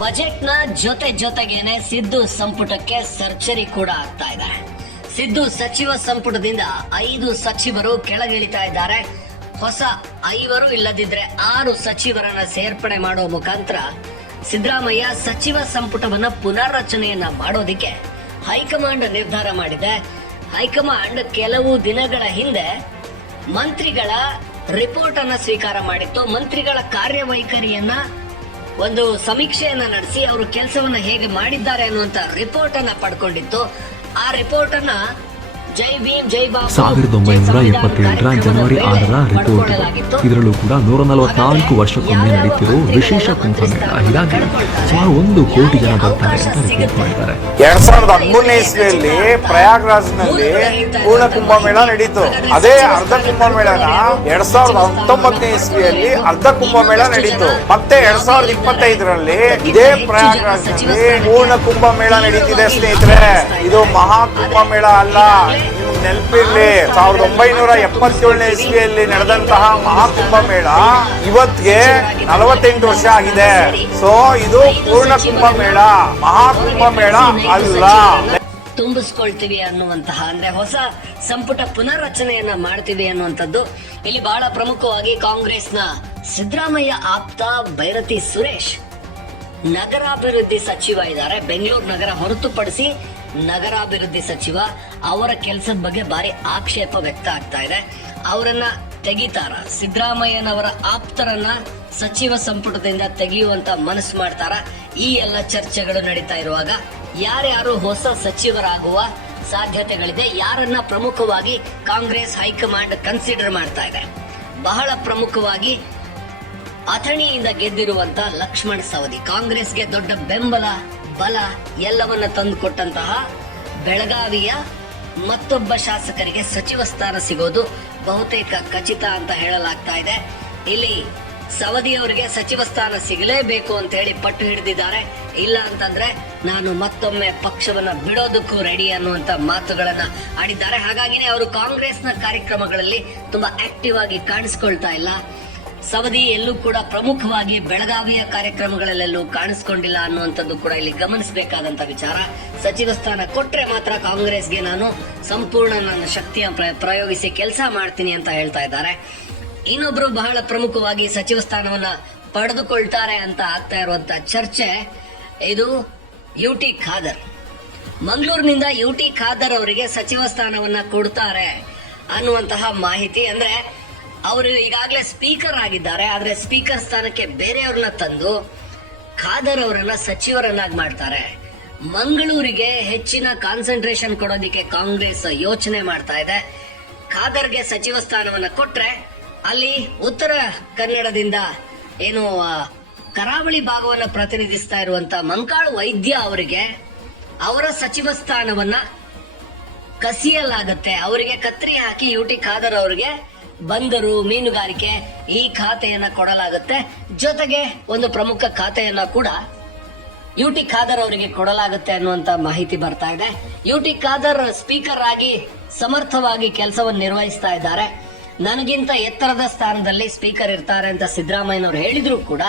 ಬಜೆಟ್ನ ಜೊತೆ ಜೊತೆಗೇನೆ ಸಿದ್ದು ಸಂಪುಟಕ್ಕೆ ಸರ್ಜರಿ ಕೂಡ ಆಗ್ತಾ ಇದೆ. ಸಿದ್ದು ಸಚಿವ ಸಂಪುಟದಿಂದ ಐದು ಸಚಿವರು ಕೆಳಗಿಳಿತಾ ಇದ್ದಾರೆ. ಹೊಸ ಐವರು ಇಲ್ಲದಿದ್ರೆ ಆರು ಸಚಿವರನ್ನ ಸೇರ್ಪಡೆ ಮಾಡುವ ಮುಖಾಂತರ ಸಿದ್ದರಾಮಯ್ಯ ಸಚಿವ ಸಂಪುಟವನ್ನ ಪುನರ್ರಚನೆಯನ್ನ ಮಾಡೋದಿಕ್ಕೆ ಹೈಕಮಾಂಡ್ ನಿರ್ಧಾರ ಮಾಡಿದೆ. ಹೈಕಮಾಂಡ್ ಕೆಲವು ದಿನಗಳ ಹಿಂದೆ ಮಂತ್ರಿಗಳ ರಿಪೋರ್ಟ್ ಅನ್ನ ಸ್ವೀಕಾರ ಮಾಡಿತ್ತು. ಮಂತ್ರಿಗಳ ಕಾರ್ಯವೈಖರಿಯನ್ನ ಒಂದು ಸಮೀಕ್ಷೆಯನ್ನ ನಡೆಸಿ ಅವರು ಕೆಲಸವನ್ನ ಹೇಗೆ ಮಾಡಿದ್ದಾರೆ ಅನ್ನುವಂತ ರಿಪೋರ್ಟ್ ಅನ್ನ ಪಡ್ಕೊಂಡಿತ್ತು. ಆ ರಿಪೋರ್ಟ್ ಅನ್ನ ಸಾವಿರದ ಒಂಬೈನೂರ ಎಪ್ಪತ್ತೇಳರ ಜನವರಿ ಆರರ ರಿಪೋರ್ಟ್. ಇದು. ಇದರಲ್ಲೂ ಕೂಡ ನೂರ ನಲವತ್ನಾಲ್ಕು ವರ್ಷಕ್ಕೊಮ್ಮೆ ನಡೀತಿರೋ ವಿಶೇಷ ಕುಂಭಮೇಳ ಹೀಗಾಗಿ ಸುಮಾರು ಒಂದು ಕೋಟಿ ಜನ ಬರ್ತಾರೆ ಅಂತ ರಿಪೋರ್ಟ್ ಮಾಡಿದ್ದಾರೆ. ಎರಡ್ ಸಾವಿರದ ಹದಿಮೂರನೇ ಇಸ್ವಿಯಲ್ಲಿ ಪ್ರಯಾಗ್ರಾಜ್ನಲ್ಲಿ ಪೂರ್ಣ ಕುಂಭಮೇಳ ನಡೀತು. ಅದೇ ಅರ್ಧ ಕುಂಭಮೇಳನ ಎರಡ್ ಸಾವಿರದ ಹತ್ತೊಂಬತ್ತನೇ ಇಸ್ವಿಯಲ್ಲಿ ಅರ್ಧ ಕುಂಭಮೇಳ ನಡೀತು. ಮತ್ತೆ ಎರಡ್ ಸಾವಿರದ ಇಪ್ಪತ್ತೈದರಲ್ಲಿ ಇದೇ ಪ್ರಯಾಗ್ರಾಜ್ನಲ್ಲಿ ಪೂರ್ಣ ಕುಂಭಮೇಳ ನಡೀತಿದೆ ಸ್ನೇಹಿತರೆ. ಇದು ಮಹಾ ಕುಂಭಮೇಳ ಅಲ್ಲ. ನಿಮ್ಗೆ ಸಾವಿರದ ಒಂಬೈನೂರ ಎಪ್ಪತ್ತೇಳನೇ ಇಸ್ವಿಯಲ್ಲಿ ನಡೆದಂತಹ ಮಹಾಕುಂಭ ಮೇಳ ಇವತ್ತಿಗೆ ನಲವತ್ತೆಂಟು ವರ್ಷ ಆಗಿದೆ. ಸೊ ಇದು ಪೂರ್ಣ ಕುಂಭಮೇಳ. ಮಹಾಕುಂಭ ಮೇಳ ಅಲ್ಲ. ತುಂಬಿಸ್ಕೊಳ್ತೀವಿ ಅನ್ನುವಂತಹ, ಅಂದ್ರೆ ಹೊಸ ಸಂಪುಟ ಪುನರ್ರಚನೆಯನ್ನ ಮಾಡ್ತೀವಿ ಅನ್ನುವಂಥದ್ದು. ಇಲ್ಲಿ ಬಹಳ ಪ್ರಮುಖವಾಗಿ ಕಾಂಗ್ರೆಸ್ನ ಸಿದ್ದರಾಮಯ್ಯ ಆಪ್ತ ಭೈರತಿ ಸುರೇಶ್ ನಗರಾಭಿವೃದ್ಧಿ ಸಚಿವ ಇದ್ದಾರೆ. ಬೆಂಗಳೂರು ನಗರ ಹೊರತುಪಡಿಸಿ ನಗರಾಭಿವೃದ್ಧಿ ಸಚಿವ ಅವರ ಕೆಲಸದ ಬಗ್ಗೆ ಭಾರಿ ಆಕ್ಷೇಪ ವ್ಯಕ್ತ ಆಗ್ತಾ ಇದೆ. ಅವರನ್ನ ತೆಗಿತಾರ. ಸಿದ್ದರಾಮಯ್ಯನವರ ಆಪ್ತರನ್ನ ಸಚಿವ ಸಂಪುಟದಿಂದ ತೆಗೆಯುವಂತ ಮನಸ್ಸು ಮಾಡ್ತಾರ. ಈ ಎಲ್ಲ ಚರ್ಚೆಗಳು ನಡೀತಾ ಇರುವಾಗ ಯಾರ್ಯಾರು ಹೊಸ ಸಚಿವರಾಗುವ ಸಾಧ್ಯತೆಗಳಿದೆ, ಯಾರನ್ನ ಪ್ರಮುಖವಾಗಿ ಕಾಂಗ್ರೆಸ್ ಹೈಕಮಾಂಡ್ ಕನ್ಸಿಡರ್ ಮಾಡ್ತಾ ಇದೆ. ಬಹಳ ಪ್ರಮುಖವಾಗಿ ಅಥಣಿಯಿಂದ ಗೆದ್ದಿರುವಂತ ಲಕ್ಷ್ಮಣ್ ಸವದಿ, ಕಾಂಗ್ರೆಸ್ಗೆ ದೊಡ್ಡ ಬೆಂಬಲ ಬಲ ಎಲ್ಲವನ್ನ ತಂದುಕೊಟ್ಟಂತಹ ಬೆಳಗಾವಿಯ ಮತ್ತೊಬ್ಬ ಶಾಸಕರಿಗೆ ಸಚಿವ ಸ್ಥಾನ ಸಿಗೋದು ಬಹುತೇಕ ಖಚಿತ ಅಂತ ಹೇಳಲಾಗ್ತಾ ಇದೆ. ಇಲ್ಲಿ ಸವದಿ ಅವರಿಗೆ ಸಚಿವ ಸ್ಥಾನ ಸಿಗಲೇಬೇಕು ಅಂತ ಹೇಳಿ ಪಟ್ಟು ಹಿಡಿದಿದ್ದಾರೆ. ಇಲ್ಲ ಅಂತಂದ್ರೆ ನಾನು ಮತ್ತೊಮ್ಮೆ ಪಕ್ಷವನ್ನ ಬಿಡೋದಕ್ಕೂ ರೆಡಿ ಅನ್ನುವಂತ ಮಾತುಗಳನ್ನ ಆಡಿದ್ದಾರೆ. ಹಾಗಾಗಿನೇ ಅವರು ಕಾಂಗ್ರೆಸ್ನ ಕಾರ್ಯಕ್ರಮಗಳಲ್ಲಿ ತುಂಬಾ ಆಕ್ಟಿವ್ ಆಗಿ ಕಾಣಿಸ್ಕೊಳ್ತಾ ಇಲ್ಲ. ಸವದಿ ಎಲ್ಲೂ ಕೂಡ ಪ್ರಮುಖವಾಗಿ ಬೆಳಗಾವಿಯ ಕಾರ್ಯಕ್ರಮಗಳಲ್ಲೆಲ್ಲೂ ಕಾಣಿಸ್ಕೊಂಡಿಲ್ಲ ಅನ್ನುವಂಥದ್ದು ಕೂಡ ಇಲ್ಲಿ ಗಮನಿಸಬೇಕಾದಂತ ವಿಚಾರ. ಸಚಿವ ಸ್ಥಾನ ಕೊಟ್ರೆ ಮಾತ್ರ ಕಾಂಗ್ರೆಸ್ಗೆ ನಾನು ಸಂಪೂರ್ಣ ನನ್ನ ಶಕ್ತಿಯ ಪ್ರಯೋಗಿಸಿ ಕೆಲಸ ಮಾಡ್ತೀನಿ ಅಂತ ಹೇಳ್ತಾ ಇದ್ದಾರೆ. ಇನ್ನೊಬ್ರು ಬಹಳ ಪ್ರಮುಖವಾಗಿ ಸಚಿವ ಸ್ಥಾನವನ್ನ ಪಡೆದುಕೊಳ್ತಾರೆ ಅಂತ ಆಗ್ತಾ ಇರುವಂತ ಚರ್ಚೆ ಇದು ಯು ಟಿ ಖಾದರ್. ಮಂಗಳೂರಿನಿಂದ ಯು ಟಿ ಖಾದರ್ ಅವರಿಗೆ ಸಚಿವ ಸ್ಥಾನವನ್ನ ಕೊಡ್ತಾರೆ ಅನ್ನುವಂತಹ ಮಾಹಿತಿ. ಅಂದ್ರೆ ಅವರು ಈಗಾಗಲೇ ಸ್ಪೀಕರ್ ಆಗಿದ್ದಾರೆ, ಆದರೆ ಸ್ಪೀಕರ್ ಸ್ಥಾನಕ್ಕೆ ಬೇರೆಯವ್ರನ್ನ ತಂದು ಖಾದರ್ ಅವರನ್ನ ಸಚಿವರನ್ನಾಗಿ ಮಾಡ್ತಾರೆ. ಮಂಗಳೂರಿಗೆ ಹೆಚ್ಚಿನ ಕಾನ್ಸಂಟ್ರೇಷನ್ ಕೊಡೋದಿಕ್ಕೆ ಕಾಂಗ್ರೆಸ್ ಯೋಚನೆ ಮಾಡ್ತಾ ಇದೆ. ಖಾದರ್ಗೆ ಸಚಿವ ಸ್ಥಾನವನ್ನ ಕೊಟ್ರೆ ಅಲ್ಲಿ ಉತ್ತರ ಕನ್ನಡದಿಂದ ಏನು ಕರಾವಳಿ ಭಾಗವನ್ನು ಪ್ರತಿನಿಧಿಸ್ತಾ ಇರುವಂತ ಮಂಕಾಳು ವೈದ್ಯ ಅವರಿಗೆ ಅವರ ಸಚಿವ ಸ್ಥಾನವನ್ನ ಕಸಿಯಲಾಗುತ್ತೆ. ಅವರಿಗೆ ಕತ್ರಿ ಹಾಕಿ ಯುಟಿ ಖಾದರ್ ಅವರಿಗೆ ಬಂದರು ಮೀನುಗಾರಿಕೆ ಈ ಖಾತೆಯನ್ನ ಕೊಡಲಾಗುತ್ತೆ. ಜೊತೆಗೆ ಒಂದು ಪ್ರಮುಖ ಖಾತೆಯನ್ನ ಕೂಡ ಯುಟಿ ಖಾದರ್ ಅವರಿಗೆ ಕೊಡಲಾಗುತ್ತೆ ಅನ್ನುವಂತ ಮಾಹಿತಿ ಬರ್ತಾ ಇದೆ. ಯುಟಿ ಖಾದರ್ ಸ್ಪೀಕರ್ ಆಗಿ ಸಮರ್ಥವಾಗಿ ಕೆಲಸವನ್ನು ನಿರ್ವಹಿಸ್ತಾ ಇದ್ದಾರೆ. ನನಗಿಂತ ಎತ್ತರದ ಸ್ಥಾನದಲ್ಲಿ ಸ್ಪೀಕರ್ ಇರ್ತಾರೆ ಅಂತ ಸಿದ್ದರಾಮಯ್ಯನವರು ಹೇಳಿದ್ರು ಕೂಡ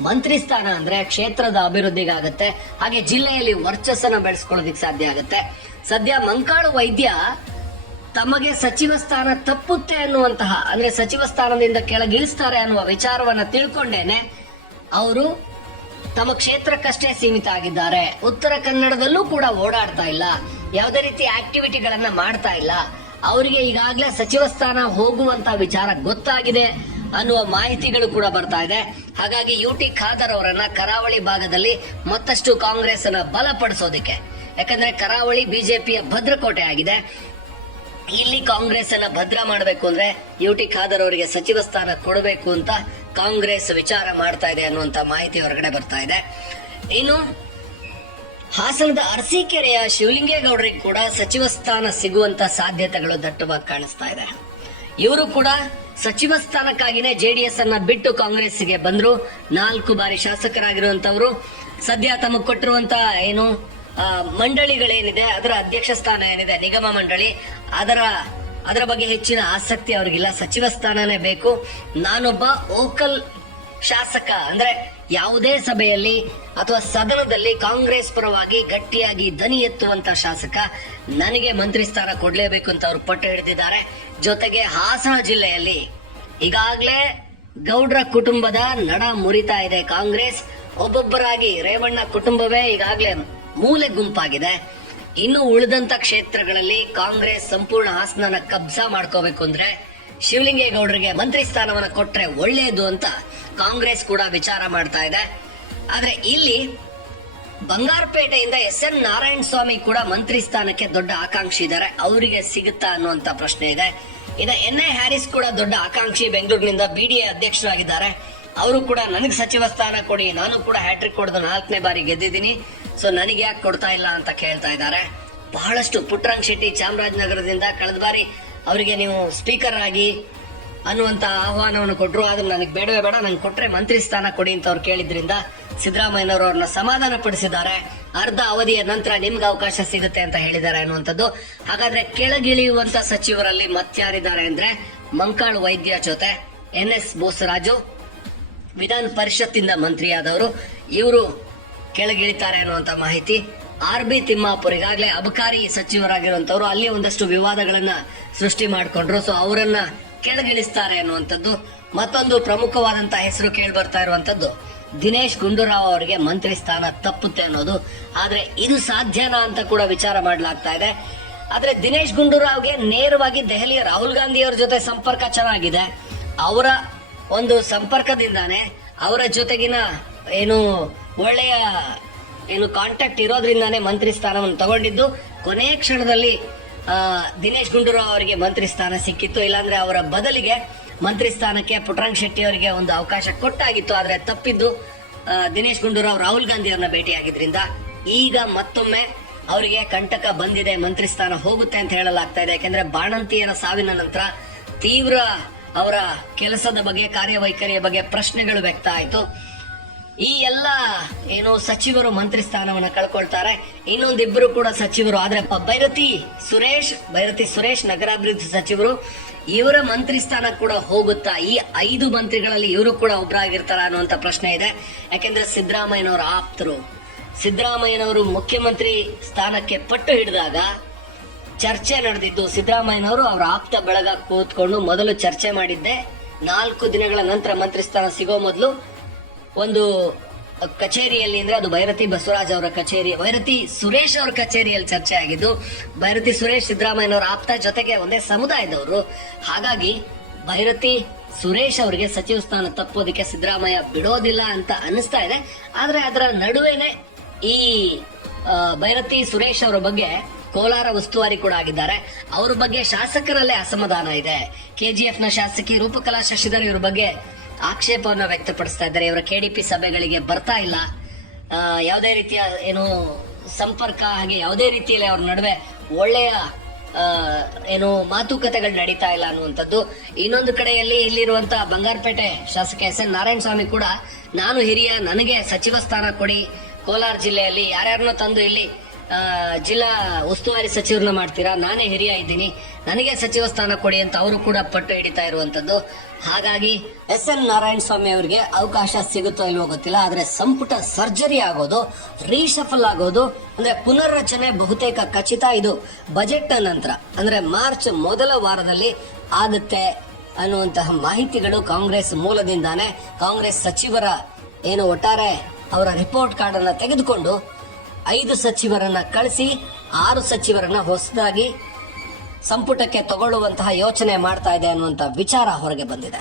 ಮಂತ್ರಿ ಸ್ಥಾನ ಅಂದ್ರೆ ಕ್ಷೇತ್ರದ ಅಭಿವೃದ್ಧಿಗಾಗತ್ತೆ. ಹಾಗೆ ಜಿಲ್ಲೆಯಲ್ಲಿ ವರ್ಚಸ್ಸನ್ನ ಬೆಳೆಸ್ಕೊಳ್ಳೋದಿಕ್ ಸಾಧ್ಯ ಆಗುತ್ತೆ. ಸದ್ಯ ಮಂಕಾಳು ವೈದ್ಯ ತಮಗೆ ಸಚಿವ ಸ್ಥಾನ ತಪ್ಪುತ್ತೆ ಅನ್ನುವಂತಹ, ಅಂದ್ರೆ ಸಚಿವ ಸ್ಥಾನದಿಂದ ಕೆಳಗಿಳಿಸ್ತಾರೆ ಅನ್ನುವ ವಿಚಾರವನ್ನ ತಿಳ್ಕೊಂಡೇನೆ, ಅವರು ತಮ್ಮ ಕ್ಷೇತ್ರಕ್ಕಷ್ಟೇ ಸೀಮಿತ ಆಗಿದ್ದಾರೆ. ಉತ್ತರ ಕನ್ನಡದಲ್ಲೂ ಕೂಡ ಓಡಾಡ್ತಾ ಇಲ್ಲ. ಯಾವುದೇ ರೀತಿ ಆಕ್ಟಿವಿಟಿಗಳನ್ನ ಮಾಡ್ತಾ ಇಲ್ಲ. ಅವರಿಗೆ ಈಗಾಗಲೇ ಸಚಿವ ಸ್ಥಾನ ಹೋಗುವಂತ ವಿಚಾರ ಗೊತ್ತಾಗಿದೆ ಅನ್ನುವ ಮಾಹಿತಿಗಳು ಕೂಡ ಬರ್ತಾ ಇದೆ. ಹಾಗಾಗಿ ಯು ಟಿ ಖಾದರ್ ಅವರನ್ನ ಕರಾವಳಿ ಭಾಗದಲ್ಲಿ ಮತ್ತಷ್ಟು ಕಾಂಗ್ರೆಸ್ ಅನ್ನ ಬಲಪಡಿಸೋದಕ್ಕೆ, ಯಾಕಂದ್ರೆ ಕರಾವಳಿ ಬಿಜೆಪಿಯ ಭದ್ರಕೋಟೆ ಆಗಿದೆ ಇಲ್ಲಿ ಕಾಂಗ್ರೆಸ್ ಅನ್ನ ಭದ್ರ ಮಾಡಬೇಕು ಅಂದ್ರೆ ಯು ಟಿ ಖಾದರ್ ಅವರಿಗೆ ಸಚಿವ ಸ್ಥಾನ ಕೊಡಬೇಕು ಅಂತ ಕಾಂಗ್ರೆಸ್ ವಿಚಾರ ಮಾಡ್ತಾ ಇದೆ ಅನ್ನುವಂತ ಮಾಹಿತಿ ಹೊರಗಡೆ ಬರ್ತಾ ಇದೆ. ಇನ್ನು ಹಾಸನದ ಅರಸೀಕೆರೆಯ ಶಿವಲಿಂಗೇಗೌಡರಿಗೆ ಕೂಡ ಸಚಿವ ಸ್ಥಾನ ಸಿಗುವಂತ ಸಾಧ್ಯತೆಗಳು ದಟ್ಟವಾಗಿ ಕಾಣಿಸ್ತಾ ಇದೆ. ಇವರು ಕೂಡ ಸಚಿವ ಸ್ಥಾನಕ್ಕಾಗಿನೇ ಜೆಡಿಎಸ್ ಅನ್ನ ಬಿಟ್ಟು ಕಾಂಗ್ರೆಸ್ಗೆ ಬಂದ್ರು. ನಾಲ್ಕು ಬಾರಿ ಶಾಸಕರಾಗಿರುವಂತವರು. ಸದ್ಯ ತಮಗೆ ಕೊಟ್ಟಿರುವಂತ ಏನು ಮಂಡಳಿಗಳೇನಿದೆ, ಅದರ ಅಧ್ಯಕ್ಷ ಸ್ಥಾನ ಏನಿದೆ, ನಿಗಮ ಮಂಡಳಿ, ಅದರ ಅದರ ಬಗ್ಗೆ ಹೆಚ್ಚಿನ ಆಸಕ್ತಿ ಅವ್ರಿಗಿಲ್ಲ. ಸಚಿವ ಸ್ಥಾನನೇ ಬೇಕು. ನಾನೊಬ್ಬ ಓಕಲ್ ಶಾಸಕ, ಅಂದ್ರೆ ಯಾವುದೇ ಸಭೆಯಲ್ಲಿ ಅಥವಾ ಸದನದಲ್ಲಿ ಕಾಂಗ್ರೆಸ್ ಪರವಾಗಿ ಗಟ್ಟಿಯಾಗಿ ದನಿ ಎತ್ತುವಂತ ಶಾಸಕ ನನಗೆ ಮಂತ್ರಿ ಸ್ಥಾನ ಕೊಡ್ಲೇಬೇಕು ಅಂತ ಅವರು ಪಟ್ಟು ಹಿಡಿದಿದ್ದಾರೆ. ಜೊತೆಗೆ ಹಾಸನ ಜಿಲ್ಲೆಯಲ್ಲಿ ಈಗಾಗಲೇ ಗೌಡ್ರ ಕುಟುಂಬದ ನಡ ಮುರಿತಾ ಇದೆ ಕಾಂಗ್ರೆಸ್. ಒಬ್ಬೊಬ್ಬರಾಗಿ ರೇವಣ್ಣ ಕುಟುಂಬವೇ ಈಗಾಗಲೇ ಮೂಲೆ ಗುಂಪಾಗಿದೆ. ಇನ್ನು ಉಳಿದಂತ ಕ್ಷೇತ್ರಗಳಲ್ಲಿ ಕಾಂಗ್ರೆಸ್ ಸಂಪೂರ್ಣ ಹಾಸನನ ಕಬ್ಜಾ ಮಾಡ್ಕೋಬೇಕು ಅಂದ್ರೆ ಶಿವಲಿಂಗೇಗೌಡರಿಗೆ ಮಂತ್ರಿ ಸ್ಥಾನವನ್ನ ಕೊಟ್ರೆ ಒಳ್ಳೆಯದು ಅಂತ ಕಾಂಗ್ರೆಸ್ ಕೂಡ ವಿಚಾರ ಮಾಡ್ತಾ ಇದೆ. ಆದ್ರೆ ಇಲ್ಲಿ ಬಂಗಾರಪೇಟೆಯಿಂದ ಎಸ್ ಎನ್ ನಾರಾಯಣ ಸ್ವಾಮಿ ಕೂಡ ಮಂತ್ರಿ ಸ್ಥಾನಕ್ಕೆ ದೊಡ್ಡ ಆಕಾಂಕ್ಷಿ ಇದ್ದಾರೆ. ಅವರಿಗೆ ಸಿಗುತ್ತಾ ಅನ್ನುವಂತ ಪ್ರಶ್ನೆ ಇದೆ. ಇನ್ನು ಎನ್ ಎ ಹ್ಯಾರಿಸ್ ಕೂಡ ದೊಡ್ಡ ಆಕಾಂಕ್ಷಿ ಬೆಂಗಳೂರಿನಿಂದ ಬಿಡಿಎ ಅಧ್ಯಕ್ಷರಾಗಿದ್ದಾರೆ. ಅವರು ಕೂಡ ನನಗೆ ಸಚಿವ ಸ್ಥಾನ ಕೊಡಿ, ನಾನು ಕೂಡ ಹ್ಯಾಟ್ರಿಕ್ ಹೊಡೆದು ನಾಲ್ಕನೇ ಬಾರಿ ಗೆದ್ದಿದ್ದೀನಿ. ಸೊ ನನಗೆ ಯಾಕೆ ಕೊಡ್ತಾ ಇಲ್ಲ ಅಂತ ಕೇಳ್ತಾ ಇದ್ದಾರೆ. ಬಹಳಷ್ಟು ಪುಟ್ಟರಂಗ್ ಶೆಟ್ಟಿ ಚಾಮರಾಜನಗರದಿಂದ ಕಳೆದ ಬಾರಿ ಅವರಿಗೆ ನೀವು ಸ್ಪೀಕರ್ ಆಗಿ ಅನ್ನುವಂತ ಆಹ್ವಾನವನ್ನು ಕೊಟ್ಟರು ಆದ್ರೆ ನನಗೆ ಬೇಡವೇ ಬೇಡ, ನಂಗೆ ಕೊಟ್ಟರೆ ಮಂತ್ರಿ ಸ್ಥಾನ ಕೊಡಿ ಅಂತ ಅವ್ರು ಕೇಳಿದ್ರಿಂದ ಸಿದ್ದರಾಮಯ್ಯನವರು ಅವ್ರನ್ನ ಸಮಾಧಾನ ಪಡಿಸಿದ್ದಾರೆ. ಅರ್ಧ ಅವಧಿಯ ನಂತರ ನಿಮ್ಗೆ ಅವಕಾಶ ಸಿಗುತ್ತೆ ಅಂತ ಹೇಳಿದ್ದಾರೆ ಅನ್ನುವಂಥದ್ದು. ಹಾಗಾದ್ರೆ ಕೆಳಗಿಳಿಯುವಂತ ಸಚಿವರಲ್ಲಿ ಮತ್ಯಾರಿದ್ದಾರೆ ಅಂದ್ರೆ ಮಂಕಾಳು ವೈದ್ಯ ಜೊತೆ ಎನ್ ಎಸ್ ಬೋಸರಾಜು, ವಿಧಾನ ಪರಿಷತ್ತಿಂದ ಮಂತ್ರಿಯಾದವರು. ಇವರು ಕೆಳಗಿಳಿತಾರೆ ಅನ್ನುವಂತ ಮಾಹಿತಿ. ಆರ್ ಬಿ ತಿಮ್ಮಾಪುರ್ ಈಗಾಗಲೇ ಅಬಕಾರಿ ಸಚಿವರಾಗಿರುವಂತವ್ರು ಅಲ್ಲಿ ಒಂದಷ್ಟು ವಿವಾದಗಳನ್ನ ಸೃಷ್ಟಿ ಮಾಡಿಕೊಂಡ್ರು. ಸೊ ಅವರನ್ನ ಕೆಳಗಿಳಿಸ್ತಾರೆ ಅನ್ನುವಂಥದ್ದು. ಮತ್ತೊಂದು ಪ್ರಮುಖವಾದಂತಹ ಹೆಸರು ಕೇಳಿ ಬರ್ತಾ ಇರುವಂತದ್ದು ದಿನೇಶ್ ಗುಂಡೂರಾವ್ ಅವರಿಗೆ ಮಂತ್ರಿ ಸ್ಥಾನ ತಪ್ಪುತ್ತೆ ಅನ್ನೋದು. ಆದ್ರೆ ಇದು ಸಾಧ್ಯನಾ ಅಂತ ಕೂಡ ವಿಚಾರ ಮಾಡಲಾಗ್ತಾ ಇದೆ. ಆದ್ರೆ ದಿನೇಶ್ ಗುಂಡೂರಾವ್ಗೆ ನೇರವಾಗಿ ದೆಹಲಿಯ ರಾಹುಲ್ ಗಾಂಧಿ ಅವರ ಜೊತೆ ಸಂಪರ್ಕ ಚೆನ್ನಾಗಿದೆ. ಅವರ ಒಂದು ಸಂಪರ್ಕದಿಂದಾನೆ ಅವರ ಜೊತೆಗಿನ ಏನು ಒಳ್ಳೆಯ ಏನು ಕಾಂಟ್ಯಾಕ್ಟ್ ಇರೋದ್ರಿಂದಾನೇ ಮಂತ್ರಿ ಸ್ಥಾನವನ್ನು ತಗೊಂಡಿದ್ದು. ಕೊನೆ ಕ್ಷಣದಲ್ಲಿ ದಿನೇಶ್ ಗುಂಡೂರಾವ್ ಅವರಿಗೆ ಮಂತ್ರಿ ಸ್ಥಾನ ಸಿಕ್ಕಿತ್ತು. ಇಲ್ಲಾಂದ್ರೆ ಅವರ ಬದಲಿಗೆ ಮಂತ್ರಿ ಸ್ಥಾನಕ್ಕೆ ಪುಟ್ಟರಂಗ್ ಶೆಟ್ಟಿ ಅವರಿಗೆ ಒಂದು ಅವಕಾಶ ಕೊಟ್ಟಾಗಿತ್ತು. ಆದರೆ ತಪ್ಪಿದ್ದು ದಿನೇಶ್ ಗುಂಡೂರಾವ್, ರಾಹುಲ್ ಗಾಂಧಿ ಅವರನ್ನ ಭೇಟಿಯಾಗಿದ್ರಿಂದ. ಈಗ ಮತ್ತೊಮ್ಮೆ ಅವರಿಗೆ ಕಂಟಕ ಬಂದಿದೆ, ಮಂತ್ರಿ ಸ್ಥಾನ ಹೋಗುತ್ತೆ ಅಂತ ಹೇಳಲಾಗ್ತಾ ಇದೆ. ಯಾಕೆಂದ್ರೆ ಬಾಣಂತಿಯರ ಸಾವಿನ ನಂತರ ತೀವ್ರ ಅವರ ಕೆಲಸದ ಬಗ್ಗೆ, ಕಾರ್ಯವೈಖರಿಯ ಬಗ್ಗೆ ಪ್ರಶ್ನೆಗಳು ವ್ಯಕ್ತ ಆಯ್ತು. ಈ ಎಲ್ಲ ಏನು ಸಚಿವರು ಮಂತ್ರಿ ಸ್ಥಾನವನ್ನ ಕಳ್ಕೊಳ್ತಾರೆ. ಇನ್ನೊಂದಿಬ್ಬರು ಕೂಡ ಸಚಿವರು, ಆದ್ರೆ ಭೈರತಿ ಸುರೇಶ್ ಬೈರತಿ ಸುರೇಶ್ ನಗರಾಭಿವೃದ್ಧಿ ಸಚಿವರು, ಇವರ ಮಂತ್ರಿ ಸ್ಥಾನ ಕೂಡ ಹೋಗುತ್ತಾ, ಈ ಐದು ಮಂತ್ರಿಗಳಲ್ಲಿ ಇವರು ಕೂಡ ಒಬ್ಬರಾಗಿರ್ತಾರ ಅನ್ನುವಂತ ಪ್ರಶ್ನೆ ಇದೆ. ಯಾಕೆಂದ್ರೆ ಸಿದ್ದರಾಮಯ್ಯನವರ ಆಪ್ತರು. ಸಿದ್ದರಾಮಯ್ಯನವರು ಮುಖ್ಯಮಂತ್ರಿ ಸ್ಥಾನಕ್ಕೆ ಪಟ್ಟು ಹಿಡಿದಾಗ ಚರ್ಚೆ ನಡೆದಿದ್ದು, ಸಿದ್ದರಾಮಯ್ಯನವರು ಅವರ ಆಪ್ತ ಬೆಳಗ ಕೂತ್ಕೊಂಡು ಮೊದಲು ಚರ್ಚೆ ಮಾಡಿದ್ದೆ. ನಾಲ್ಕು ದಿನಗಳ ನಂತರ ಮಂತ್ರಿ ಸ್ಥಾನ ಸಿಗೋ ಮೊದಲು ಒಂದು ಕಚೇರಿಯಲ್ಲಿ ಅಂದ್ರೆ ಅದು ಭೈರತಿ ಬಸವರಾಜ್ ಅವರ ಕಚೇರಿ, ಭೈರತಿ ಸುರೇಶ್ ಅವರ ಕಚೇರಿಯಲ್ಲಿ ಚರ್ಚೆ ಆಗಿದ್ದು, ಭೈರತಿ ಸುರೇಶ್ ಸಿದ್ದರಾಮಯ್ಯನವರ ಆಪ್ತ ಜೊತೆಗೆ ಒಂದೇ ಸಮುದಾಯದವರು. ಹಾಗಾಗಿ ಭೈರತಿ ಸುರೇಶ್ ಅವರಿಗೆ ಸಚಿವ ಸ್ಥಾನ ತಪ್ಪೋದಕ್ಕೆ ಸಿದ್ದರಾಮಯ್ಯ ಬಿಡೋದಿಲ್ಲ ಅಂತ ಅನಿಸ್ತಾ ಇದೆ. ಆದ್ರೆ ಅದರ ನಡುವೆನೆ ಈ ಭೈರತಿ ಸುರೇಶ್ ಅವರ ಬಗ್ಗೆ ಕೋಲಾರ ಉಸ್ತುವಾರಿ ಕೂಡ ಆಗಿದ್ದಾರೆ. ಅವ್ರ ಬಗ್ಗೆ ಶಾಸಕರಲ್ಲೇ ಅಸಮಾಧಾನ ಇದೆ. ಕೆಜಿಎಫ್ನ ಶಾಸಕಿ ರೂಪಕಲಾ ಶಶಿಧರ್ ಇವ್ರ ಬಗ್ಗೆ ಆಕ್ಷೇಪವನ್ನ ವ್ಯಕ್ತಪಡಿಸ್ತಾ ಇದ್ದಾರೆ. ಇವರ ಕೆಡಿಪಿ ಸಭೆಗಳಿಗೆ ಬರ್ತಾ ಇಲ್ಲ. ಯಾವುದೇ ರೀತಿಯ ಏನು ಸಂಪರ್ಕ ಹಾಗೆ ಯಾವುದೇ ರೀತಿಯಲ್ಲಿ ಅವ್ರ ನಡುವೆ ಒಳ್ಳೆಯ ಏನು ಮಾತುಕತೆಗಳು ನಡೀತಾ ಇಲ್ಲ ಅನ್ನುವಂಥದ್ದು. ಇನ್ನೊಂದು ಕಡೆಯಲ್ಲಿ ಇಲ್ಲಿರುವಂತಹ ಬಂಗಾರಪೇಟೆ ಶಾಸಕ ಎಸ್ ಎನ್ ನಾರಾಯಣ ಸ್ವಾಮಿ ಕೂಡ, ನಾನು ಹಿರಿಯ, ನನಗೆ ಸಚಿವ ಸ್ಥಾನ ಕೊಡಿ. ಕೋಲಾರ ಜಿಲ್ಲೆಯಲ್ಲಿ ಯಾರ್ಯಾರನ್ನೋ ತಂದು ಇಲ್ಲಿ ಜಿಲ್ಲಾ ಉಸ್ತುವಾರಿ ಸಚಿವರನ್ನ ಮಾಡ್ತೀರಾ? ನಾನೇ ಹಿರಿಯ ಇದ್ದೀನಿ. ನನಗೆ ಸಚಿವ ಸ್ಥಾನ ಕೊಡಿ ಅಂತ ಅವರು ಕೂಡ ಪಟ್ಟು ಹಿಡಿತಾ ಇರುವಂತದ್ದು. ಹಾಗಾಗಿ ಎಸ್ ಎನ್ ನಾರಾಯಣ ಸ್ವಾಮಿ ಅವರಿಗೆ ಅವಕಾಶ ಸಿಗುತ್ತೋ ಇಲ್ವೋ ಗೊತ್ತಿಲ್ಲ. ಆದ್ರೆ ಸಂಪುಟ ಸರ್ಜರಿ ಆಗೋದು ರೀಶಫಲ್ ಆಗೋದು, ಅಂದ್ರೆ ಪುನರ್ರಚನೆ ಬಹುತೇಕ ಖಚಿತ. ಇದು ಬಜೆಟ್ ನಂತರ, ಅಂದ್ರೆ ಮಾರ್ಚ್ ಮೊದಲ ವಾರದಲ್ಲಿ ಆಗುತ್ತೆ ಅನ್ನುವಂತಹ ಮಾಹಿತಿಗಳು ಕಾಂಗ್ರೆಸ್ ಮೂಲದಿಂದಾನೆ. ಕಾಂಗ್ರೆಸ್ ಸಚಿವರ ಏನು ಒಟ್ಟಾರೆ ಅವರ ರಿಪೋರ್ಟ್ ಕಾರ್ಡ್ ಅನ್ನ ತೆಗೆದುಕೊಂಡು ಐದು ಸಚಿವರನ್ನ ಕಳಿಸಿ, ಆರು ಸಚಿವರನ್ನ ಹೊಸದಾಗಿ ಸಂಪುಟಕ್ಕೆ ತಗೊಳ್ಳುವಂತಹ ಯೋಚನೆ ಮಾಡ್ತಾ ಇದೆ ಅನ್ನುವಂತ ವಿಚಾರ ಹೊರಗೆ ಬಂದಿದೆ.